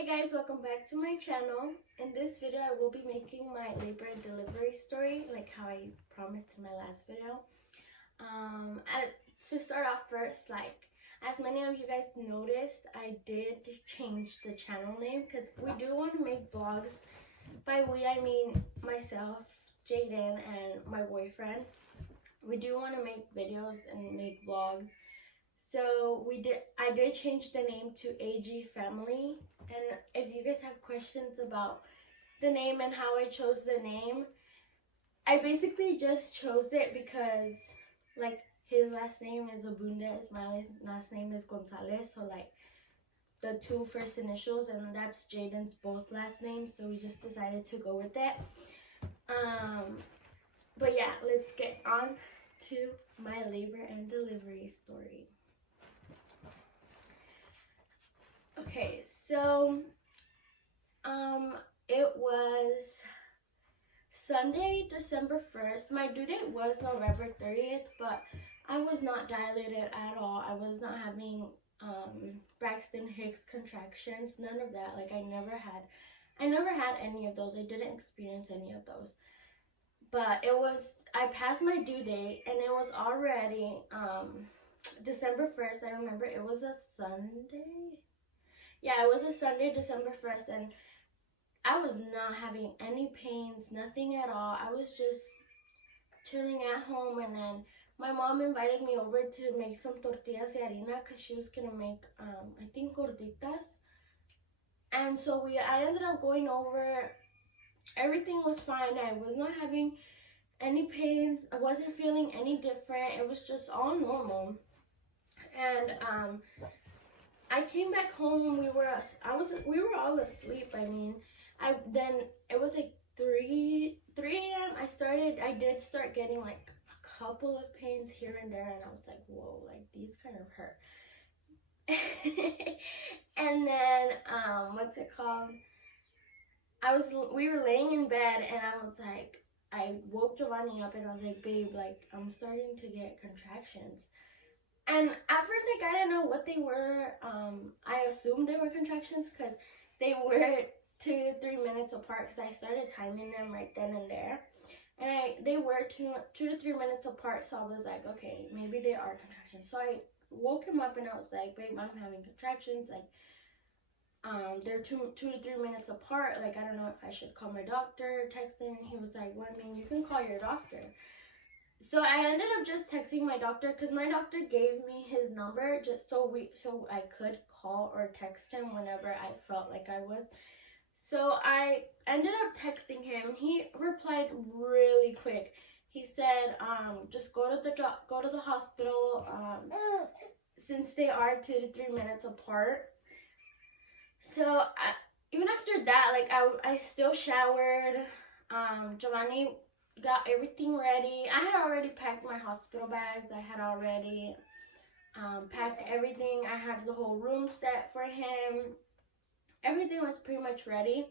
Hey guys, welcome back to my channel. In this video, I will be making my labor and delivery story, like how I promised in my last video. To start off first, as many of you guys noticed, I did change the channel name because we do want to make vlogs. By we, I mean myself, Jaden, and my boyfriend. We do want to make videos and make vlogs. So I did change the name to AG Family. And if you guys have questions about the name and how I chose the name, I basically just chose it because his last name is Abundez, my last name is Gonzalez, so the two first initials, and that's Jaden's both last names, so we just decided to go with it. But yeah, let's get on to my labor and delivery story. Okay, so it was Sunday, December 1st. My due date was November 30th, but I was not dilated at all. I was not having Braxton Hicks contractions, none of that. I never had any of those. I didn't experience any of those. But I passed my due date, and it was already December 1st. I remember it was a Sunday. Yeah, it was a Sunday, December 1st, and I was not having any pains, nothing at all. I was just chilling at home, and then my mom invited me over to make some tortillas de harina because she was going to make, I think, gorditas. And so I ended up going over. Everything was fine. I was not having any pains. I wasn't feeling any different. It was just all normal. And I came back home. We were all asleep. Then it was 3 a.m. I did start getting a couple of pains here and there, and I was like, whoa, these kind of hurt. And then what's it called? We were laying in bed, and I woke Giovanni up, and I was like, babe, I'm starting to get contractions. And at first, I didn't know what they were. I assumed they were contractions because they were 2 to 3 minutes apart because I started timing them right then and there. And they were 2 to 3 minutes apart, so I was like, okay, maybe they are contractions. So I woke him up, and I was like, babe, I'm having contractions. They're 2 to 3 minutes apart. I don't know if I should call my doctor, text him. He was like, well, you can call your doctor. So I ended up just texting my doctor because my doctor gave me his number just so I could call or text him whenever I felt like I was. So I ended up texting him. He replied really quick. He said, just go to the hospital since they are 2 to 3 minutes apart. So even after that, I still showered. Giovanni got everything ready. I had already packed my hospital bags. I had already packed everything. I had the whole room set for him. Everything was pretty much ready.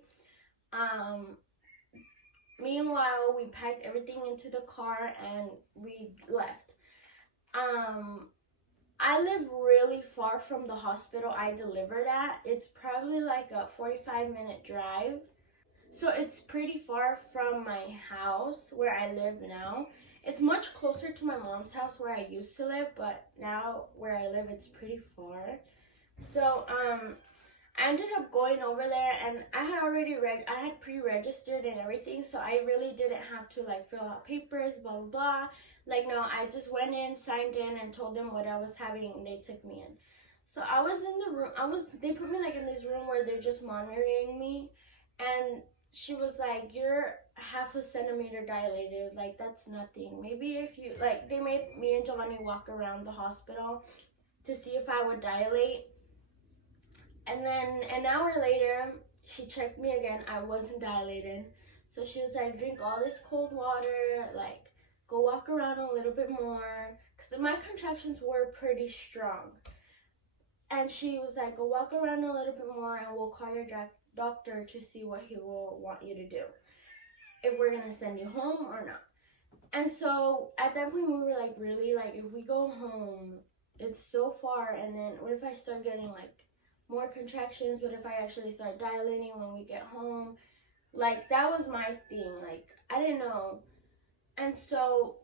Meanwhile, we packed everything into the car and we left. I live really far from the hospital I delivered at. It's probably a 45-minute drive. So it's pretty far from my house where I live now. It's much closer to my mom's house where I used to live, but now where I live, it's pretty far. So I ended up going over there, and I had pre-registered and everything, so I really didn't have to fill out papers, blah blah blah. No, I just went in, signed in, and told them what I was having, and they took me in. So I was in the room. They put me in this room where they're just monitoring me, and she was like, you're 0.5 centimeter dilated. That's nothing. Maybe if you they made me and Giovanni walk around the hospital to see if I would dilate. And then an hour later, she checked me again. I wasn't dilated. So she was like, drink all this cold water, go walk around a little bit more. Because my contractions were pretty strong. And she was like, go walk around a little bit more, and we'll call your doctor to see what he will want you to do. If we're going to send you home or not. And so at that point, we were really, if we go home, it's so far. And then what if I start getting more contractions? What if I actually start dilating when we get home? Like, that was my thing. Like, I didn't know. And so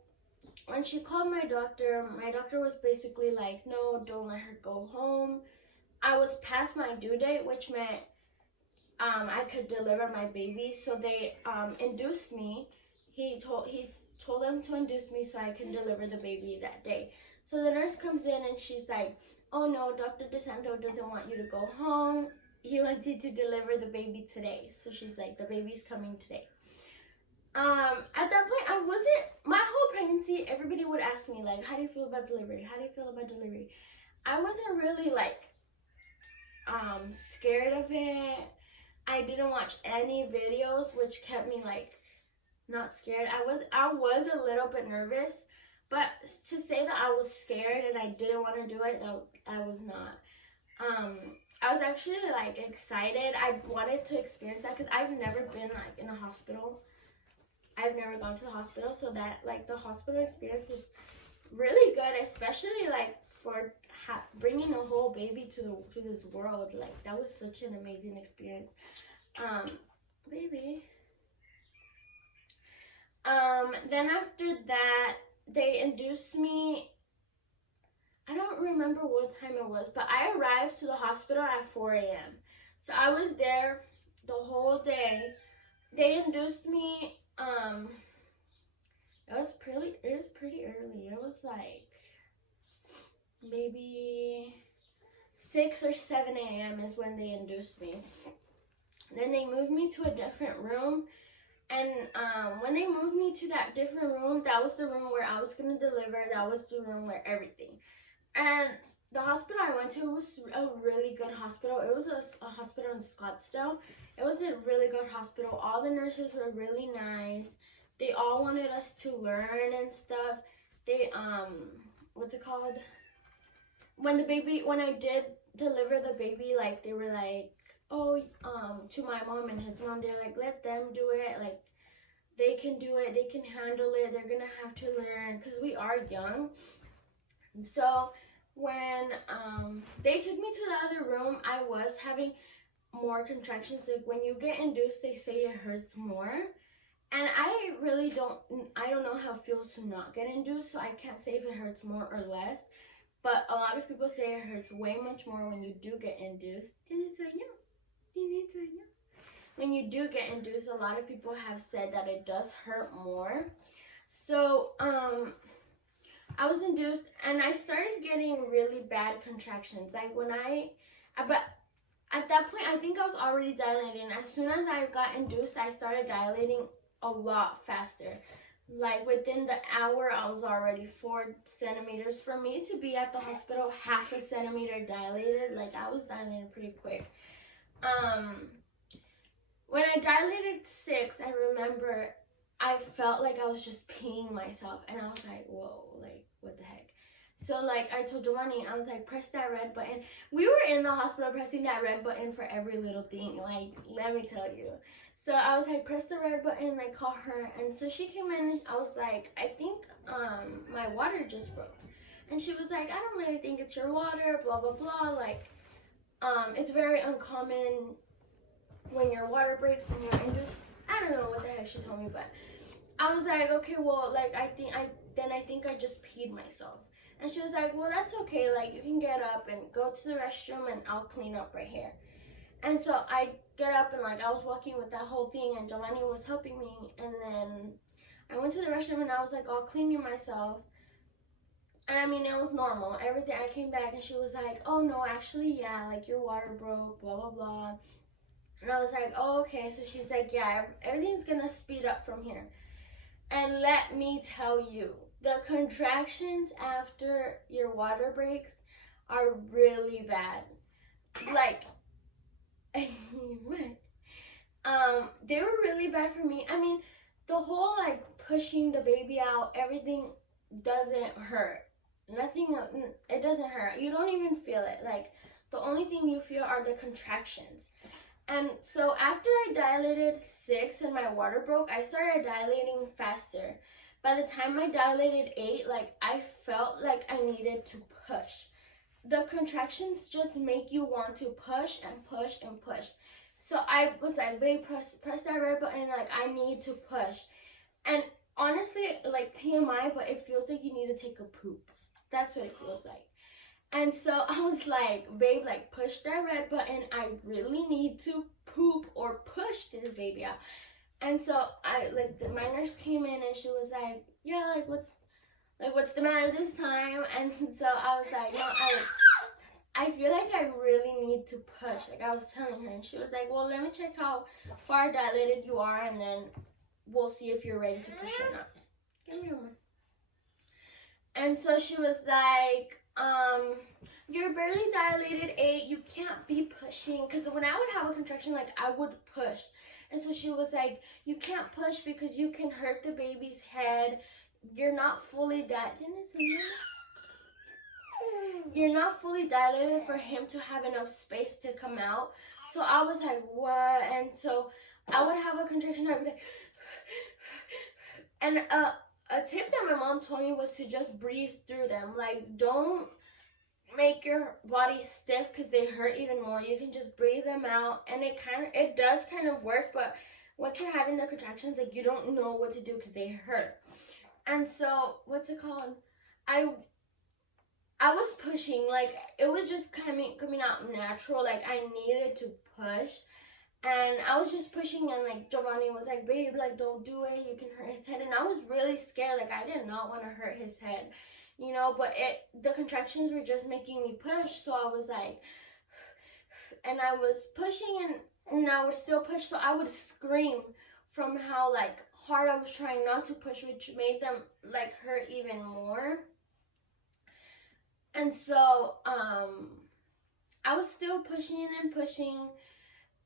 when she called my doctor was basically like, no, don't let her go home. I was past my due date, which meant I could deliver my baby. So they induced me. He told them to induce me so I can deliver the baby that day. So the nurse comes in and she's like, oh no, Dr. DeSanto doesn't want you to go home. He wants you to deliver the baby today. So she's like, the baby's coming today. At that point, my whole pregnancy, everybody would ask me, like, how do you feel about delivery? How do you feel about delivery? I wasn't really, like, scared of it. I didn't watch any videos, which kept me, like, not scared. I was a little bit nervous, but to say that I was scared and I didn't want to do it, no, I was not. I was actually, like, excited. I wanted to experience that because I've never been, like, in a hospital. I've never gone to the hospital, so that, like, the hospital experience was really good, especially, like, for bringing a whole baby to this world. Like, that was such an amazing experience. Baby. Then after that, they induced me. I don't remember what time it was, but I arrived to the hospital at 4 a.m. So I was there the whole day. They induced me. It was pretty early. It was like maybe 6 or 7 a.m. is when they induced me. Then they moved me to a different room. And when they moved me to that different room, that was the room where I was going to deliver. That was the room where everything. And the hospital I went to was a really good hospital. It was a hospital in Scottsdale. It was a really good hospital. All the nurses were really nice. They all wanted us to learn and stuff. They, what's it called? When I did deliver the baby, like, they were like, oh, to my mom and his mom, they're like, let them do it. Like, they can do it. They can handle it. They're going to have to learn because we are young. So when they took me to the other room, I was having more contractions. Like, when you get induced, they say it hurts more. And I don't know how it feels to not get induced, so I can't say if it hurts more or less. But a lot of people say it hurts way much more when you do get induced. When you do get induced, a lot of people have said that it does hurt more. So, I was induced, and I started getting really bad contractions. Like, but at that point, I think I was already dilating. As soon as I got induced, I started dilating a lot faster. Like, within the hour, I was already 4 centimeters. For me to be at the hospital half a centimeter dilated, like, I was dilating pretty quick. When I dilated 6, I remember I felt like I was just peeing myself, and I was like, whoa, like, what the heck? So, like, I told Giovanni, I was like, press that red button. We were in the hospital pressing that red button for every little thing, like, let me tell you. So I was like, press the red button, like, call her. And so she came in, and I was like, I think my water just broke. And she was like, I don't really think it's your water, blah, blah, blah. Like, it's very uncommon when your water breaks and you're induced. I don't know what the heck she told me, but I was like, okay, well, like, I think I just peed myself. And she was like, well, that's okay. Like, you can get up and go to the restroom, and I'll clean up right here. And so I get up, and, like, I was walking with that whole thing, and Giovanni was helping me. And then I went to the restroom, and I was like, I'll clean you myself. And I mean, it was normal. Everything, I came back, and she was like, oh, no, actually, yeah, like, your water broke, blah, blah, blah. And I was like, oh, okay. So she's like, yeah, everything's going to speed up from here. And let me tell you, the contractions after your water breaks are really bad. Like, they were really bad for me. I mean, the whole, like, pushing the baby out, everything doesn't hurt. Nothing, it doesn't hurt. You don't even feel it. Like, the only thing you feel are the contractions. And so after I dilated 6 and my water broke, I started dilating faster. By the time I dilated 8, like, I felt like I needed to push. the contractions just make you want to push and push and push. So I was like, babe, press that red button, like I need to push. And honestly, like TMI, but it feels like you need to take a poop. That's what it feels like. And so I was like, babe, like push that red button. I really need to poop or push this baby out. And so my nurse came in and she was like, yeah, what's the matter this time? And so I was like, no, I feel like I really need to push. Like I was telling her, and she was like, well, let me check how far dilated you are, and then we'll see if you're ready to push or not. Give me one. And so she was like, you're barely dilated, 8. You can't be pushing. Because when I would have a contraction, like I would push. And so she was like, you can't push because you can hurt the baby's head. You're not fully dilated. You're not fully dilated for him to have enough space to come out. So I was like, what? And so I would have a contraction, I'd be like, and a tip that my mom told me was to just breathe through them. Like, don't make your body stiff because they hurt even more. You can just breathe them out, and it does kind of work, but once you're having the contractions, like, you don't know what to do because they hurt. And so, what's it called? I was pushing, like, it was just coming out natural. Like, I needed to push. And I was just pushing, and, like, Giovanni was like, babe, like, don't do it. You can hurt his head. And I was really scared. Like, I did not want to hurt his head, you know. But the contractions were just making me push. So I was like, and I was pushing, and I would still push. So I would scream from how, like, hard I was trying not to push, which made them, like, hurt even more. And so, I was still pushing and pushing.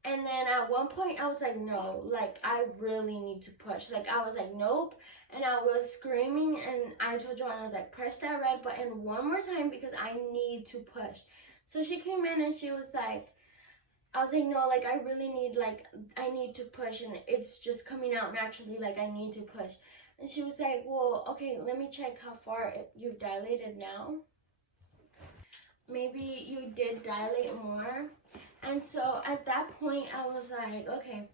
And then at one point, I was like, no, like, I really need to push. Like, I was like, nope. And I was screaming, and I told Joanna, I was like, press that red button one more time because I need to push. So she came in, and she was like, I was like, no, like, I really need, like, I need to push. And it's just coming out naturally, like, I need to push. And she was like, well, okay, let me check how far you've dilated now. Maybe you did dilate more. And so at that point, I was like, okay.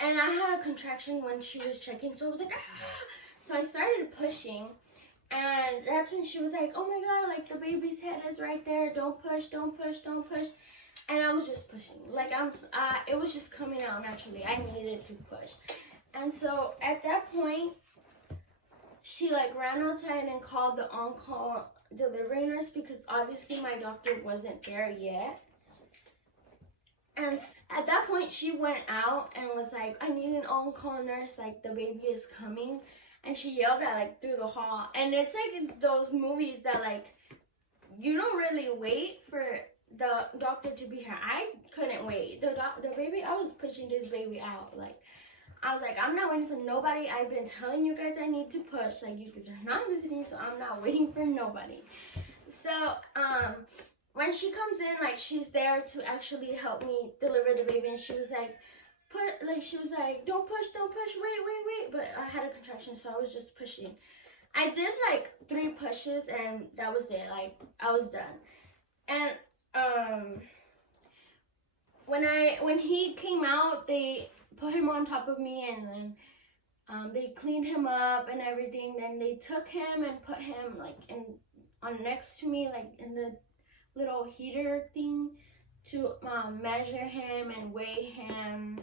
And I had a contraction when she was checking, so I was like, ah! So I started pushing, and that's when she was like, oh my God, like, the baby's head is right there. Don't push, don't push, don't push. And I was just pushing. Like, it was just coming out naturally. I needed to push. And so at that point, she, like, ran outside and called the on-call delivery nurse because obviously my doctor wasn't there yet. And at that point, she went out and was like, I need an on-call nurse, like, the baby is coming. And she yelled at, like, through the hall. And it's like those movies that, like, you don't really wait for the doctor to be here. I couldn't wait. The baby, I was pushing this baby out. Like, I was like, I'm not waiting for nobody. I've been telling you guys I need to push. Like, you guys are not listening, so I'm not waiting for nobody. So, when she comes in, like, she's there to actually help me deliver the baby. And she was like, she was like, don't push, wait. But I had a contraction, so I was just pushing. I did, like, 3 pushes, and that was it. Like, I was done. And, when he came out, they put him on top of me, and then they cleaned him up and everything. Then they took him and put him, like, on next to me, like, in the little heater thing to measure him and weigh him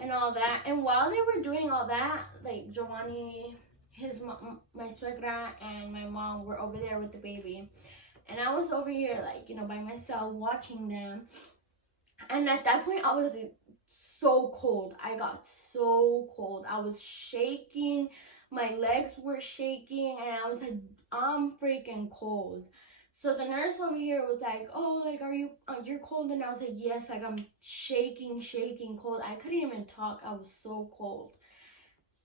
and all that. And while they were doing all that, like, Giovanni, his mom, my suegra, and my mom were over there with the baby, and I was over here, like, you know, by myself watching them. And at that point, I was, like, so cold. I got so cold. I was shaking. My legs were shaking. And I was like, I'm freaking cold. So the nurse over here was like, oh, like, you're cold? And I was like, yes, like, I'm shaking cold. I couldn't even talk. I was so cold.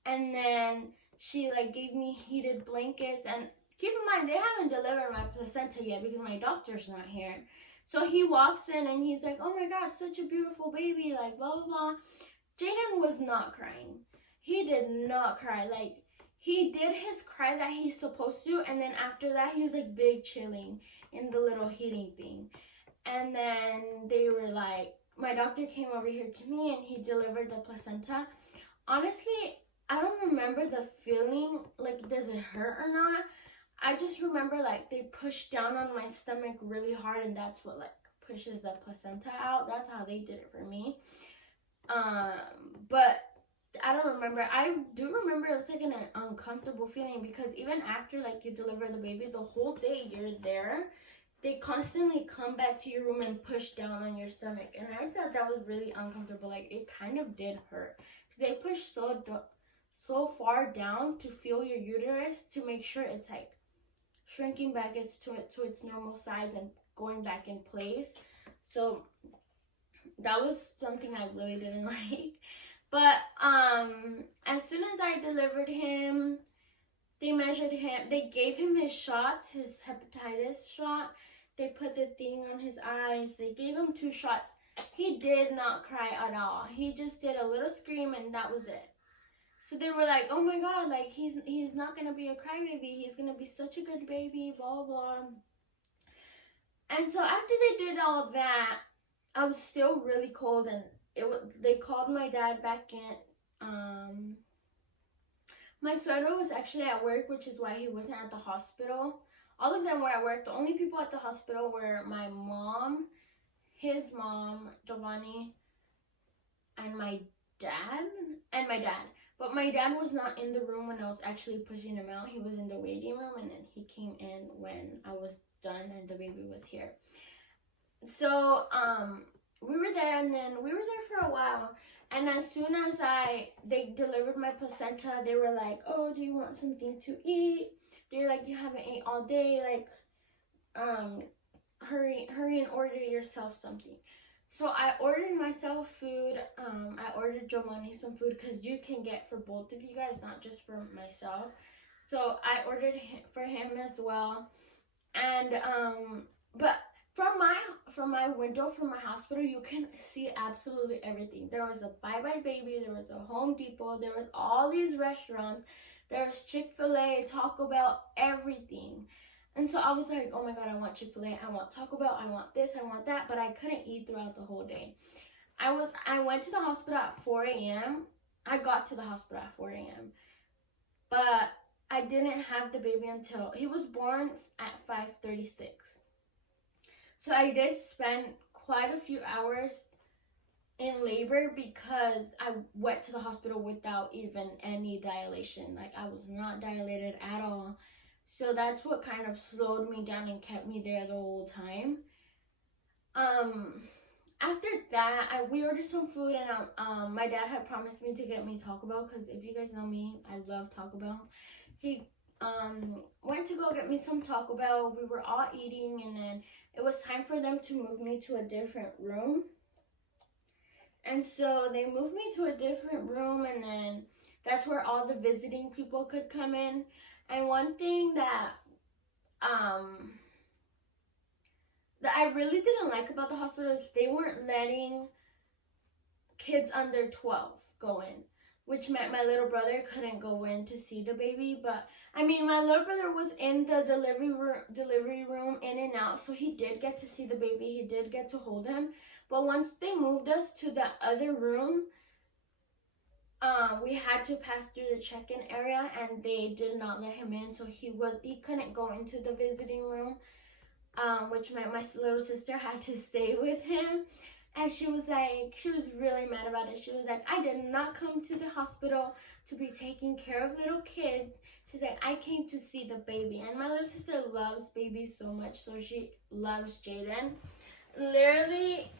And then she, like, gave me heated blankets. And keep in mind, they haven't delivered my placenta yet because my doctor's not here. So he walks in and he's like, oh my God, such a beautiful baby, like, blah, blah, blah. Jaden was not crying. He did not cry. Like, he did his cry that he's supposed to, and then after that he was like big chilling in the little heating thing. And then they were like, my doctor came over here to me and he delivered the placenta. Honestly, I don't remember the feeling, like does it hurt or not. I just remember like they pushed down on my stomach really hard, and that's what like pushes the placenta out. That's how they did it for me. But I don't remember. I do remember it's like an uncomfortable feeling, because even after like you deliver the baby, the whole day you're there, they constantly come back to your room and push down on your stomach, and I thought that was really uncomfortable. Like it kind of did hurt, because they push so far down to feel your uterus to make sure it's like shrinking back to its normal size and going back in place. So that was something I really didn't like. But as soon as I delivered him, they measured him. They gave him his shots, his hepatitis shot. They put the thing on his eyes. They gave him 2 shots. He did not cry at all. He just did a little scream, and that was it. So they were like, oh my God, like he's not gonna be a crybaby. He's gonna be such a good baby, blah, blah, blah. And so after they did all of that, I was still really cold, and they called my dad back in. My son was actually at work, which is why he wasn't at the hospital. All of them were at work. The only people at the hospital were my mom, his mom, Giovanni, and my dad. But my dad was not in the room when I was actually pushing him out. He was in the waiting room, and then he came in when I was done and the baby was here. So we were there, and then we were there for a while. And as soon as they delivered my placenta, they were like, oh, do you want something to eat? They're like, you haven't ate all day, like hurry and order yourself something. So I ordered myself food. I ordered Giovanni some food, because you can get for both of you guys, not just for myself. So I ordered for him as well. And but from my window from my hospital, you can see absolutely everything. There was a Bye Bye Baby, there was a Home Depot, there was all these restaurants, there was Chick-fil-A, Taco Bell, everything. And so I was like, oh my God, I want Chick-fil-A, I want Taco Bell, I want this, I want that, but I couldn't eat throughout the whole day. I went to the hospital at 4 a.m. I got to the hospital at 4 a.m. But I didn't have the baby until he was born at 5:36. So I did spend quite a few hours in labor, because I went to the hospital without even any dilation. Like I was not dilated at all. So that's what kind of slowed me down and kept me there the whole time. After that, we ordered some food, and my dad had promised me to get me Taco Bell, because if you guys know me, I love Taco Bell. He went to go get me some Taco Bell. We were all eating, and then it was time for them to move me to a different room. And so they moved me to a different room, and then that's where all the visiting people could come in. And one thing that I really didn't like about the hospital is they weren't letting kids under 12 go in, which meant my little brother couldn't go in to see the baby. But I mean, my little brother was in the delivery room in and out, so he did get to see the baby. He did get to hold him. But once they moved us to the other room, we had to pass through the check-in area, and they did not let him in, so he couldn't go into the visiting room, which meant my little sister had to stay with him. And she was really mad about it. She was like, I did not come to the hospital to be taking care of little kids. She's like, I came to see the baby. And my little sister loves babies so much, so she loves Jaden. Literally,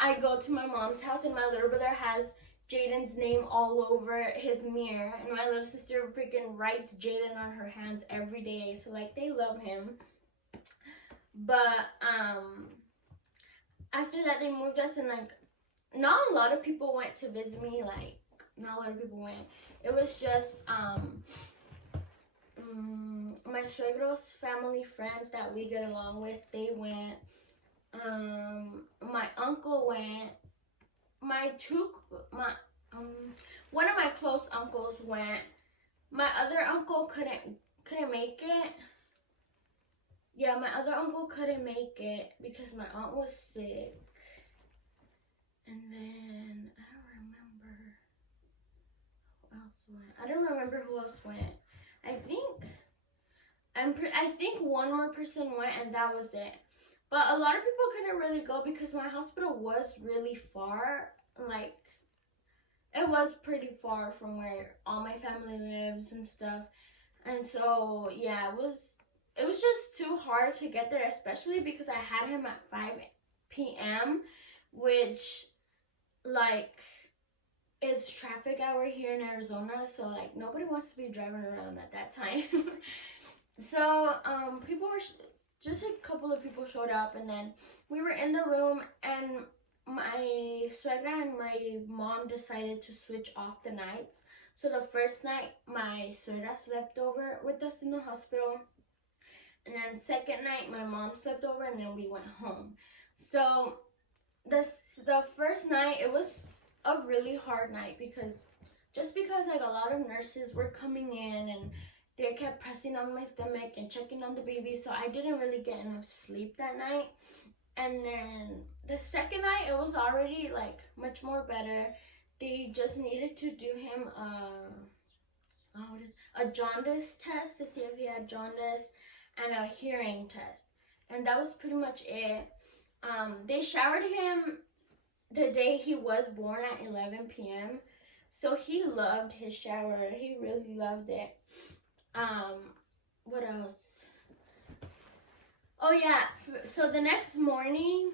I go to my mom's house, and my little brother has Jaden's name all over his mirror. And my little sister freaking writes Jaden on her hands every day. So, like, they love him. But, after that, they moved us, and, like, not a lot of people went to visit me. Like, not a lot of people went. It was just, my suegro's family friends that we get along with, they went. My uncle went. One of my close uncles went. my other uncle couldn't make it. Yeah, my other uncle couldn't make it because my aunt was sick. And then I don't remember who else went. I don't remember who else went. I think one more person went, and that was it. But a lot of people couldn't really go because my hospital was really far. Like, it was pretty far from where all my family lives and stuff. And so, yeah, it was just too hard to get there, especially because I had him at 5 p.m., which, like, is traffic hour here in Arizona. So, like, nobody wants to be driving around at that time. So, people were, just a couple of people showed up, and then we were in the room, and my suegra and my mom decided to switch off the nights. So the first night, my suegra slept over with us in the hospital, and then second night, my mom slept over, and then we went home. So the first night, it was a really hard night because like a lot of nurses were coming in, and they kept pressing on my stomach and checking on the baby, so I didn't really get enough sleep that night. And then the second night, it was already like much more better. They just needed to do him a jaundice test to see if he had jaundice, and a hearing test, and that was pretty much it. They showered him the day he was born at 11 p.m. So he loved his shower. He really loved it. What else? Oh yeah, so the next morning,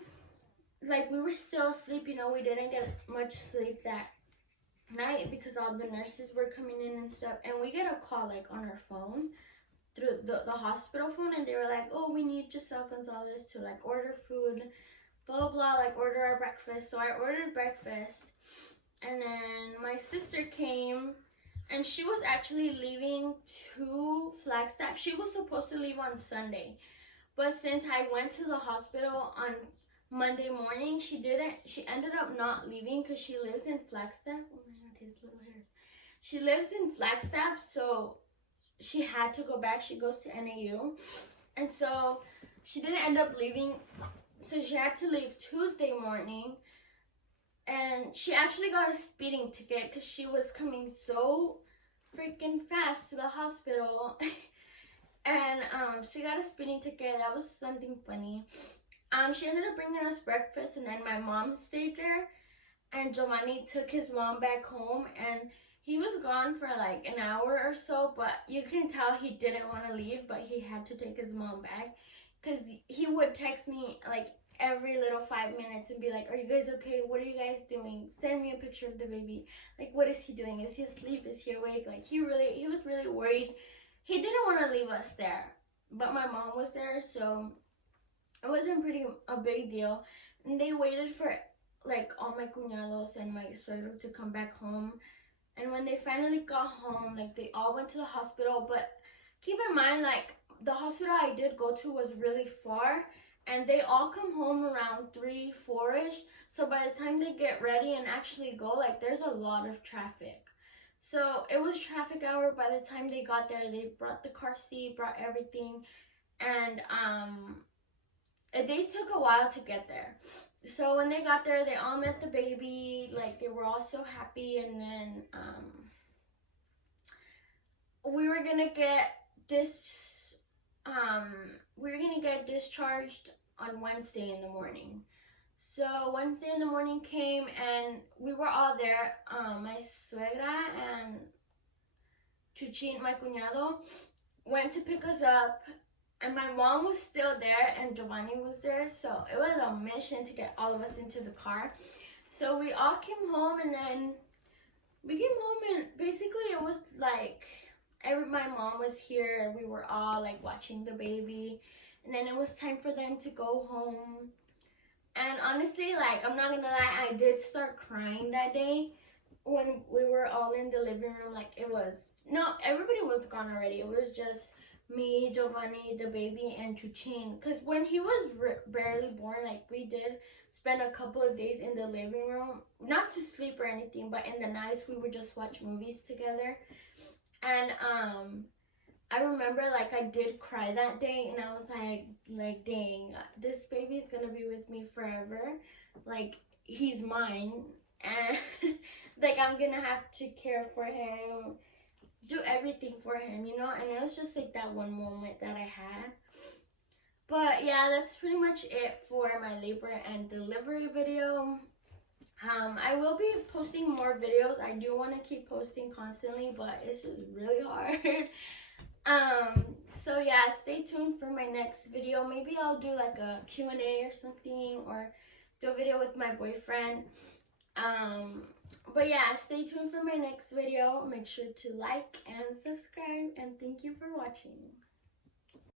like, we were still asleep, we didn't get much sleep that night because all the nurses were coming in and stuff, and we get a call, like, on our phone, through the hospital phone, and they were like, oh, we need Giselle Gonzalez to, like, order food, blah, blah, blah, like, order our breakfast. So I ordered breakfast, and then my sister came, and she was actually leaving to Flagstaff. She was supposed to leave on Sunday, but since I went to the hospital on Monday morning, she ended up not leaving because she lives in Flagstaff. Oh my God, his little hairs. She lives in Flagstaff, so she had to go back. She goes to NAU. And so she didn't end up leaving. So she had to leave Tuesday morning. And she actually got a speeding ticket because she was coming so freaking fast to the hospital. And she got a speeding ticket. That was something funny. She ended up bringing us breakfast, and then my mom stayed there, and Giovanni took his mom back home, and he was gone for like an hour or so, but you can tell he didn't want to leave, but he had to take his mom back, because he would text me like every little 5 minutes and be like, are you guys okay? What are you guys doing? Send me a picture of the baby. Like, what is he doing? Is he asleep? Is he awake? Like, he was really worried. He didn't want to leave us there, but my mom was there, so it wasn't a big deal. And they waited for like all my cuñados and my suegro to come back home. And when they finally got home, like, they all went to the hospital. But keep in mind, like, the hospital I did go to was really far, and they all come home around 3, 4-ish. So by the time they get ready and actually go, like, there's a lot of traffic. So it was traffic hour by the time they got there. They brought the car seat, brought everything, and they took a while to get there. So when they got there, they all met the baby. Like, they were all so happy. And then we were gonna get discharged on Wednesday in the morning. So Wednesday in the morning came, and we were all there. My suegra and Chuchin, my cuñado, went to pick us up, and my mom was still there, and Giovanni was there. So it was a mission to get all of us into the car. So we all came home, and then we came home, and basically it was like my mom was here, and we were all like watching the baby, and then it was time for them to go home. And honestly, like, I'm not gonna lie, I did start crying that day when we were all in the living room. Like, everybody was gone already. It was just me, Giovanni, the baby, and Chuchin. Because when he was barely born, like, we did spend a couple of days in the living room. Not to sleep or anything, but in the nights we would just watch movies together. And I remember like I did cry that day, and I was like dang, this baby is gonna be with me forever. Like he's mine, and like I'm gonna have to care for him, do everything for him, you know. And it was just like that one moment that I had. But yeah, that's pretty much it for my labor and delivery video. I will be posting more videos. I do want to keep posting constantly, but it's just really hard. So yeah, stay tuned for my next video. Maybe I'll do like a Q&A or something, or do a video with my boyfriend. But yeah, stay tuned for my next video. Make sure to like and subscribe, and thank you for watching.